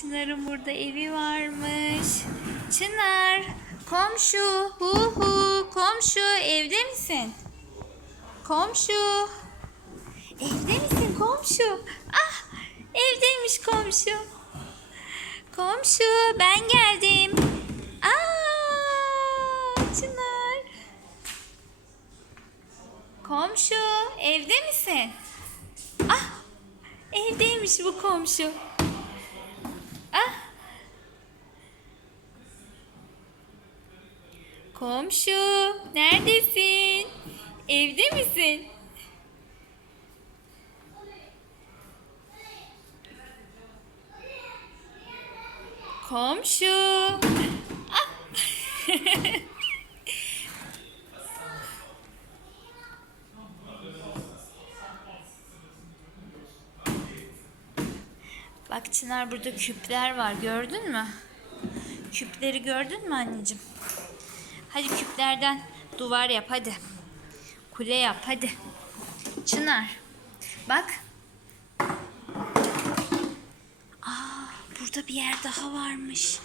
Çınar'ın burada evi varmış. Çınar, komşu, hu hu, komşu evde misin? Komşu. Evde misin komşu? Ah, evdeymiş komşu. Komşu, ben geldim. Aa, Çınar. Komşu, evde misin? Ah, evdeymiş bu komşu. Komşu, neredesin? Evde misin? Komşu. Ah. Bak Çınar burada küpler var gördün mü? Küpleri gördün mü anneciğim? Hadi küplerden duvar yap hadi. Kule yap hadi. Çınar. Bak. Aa, burada bir yer daha varmış.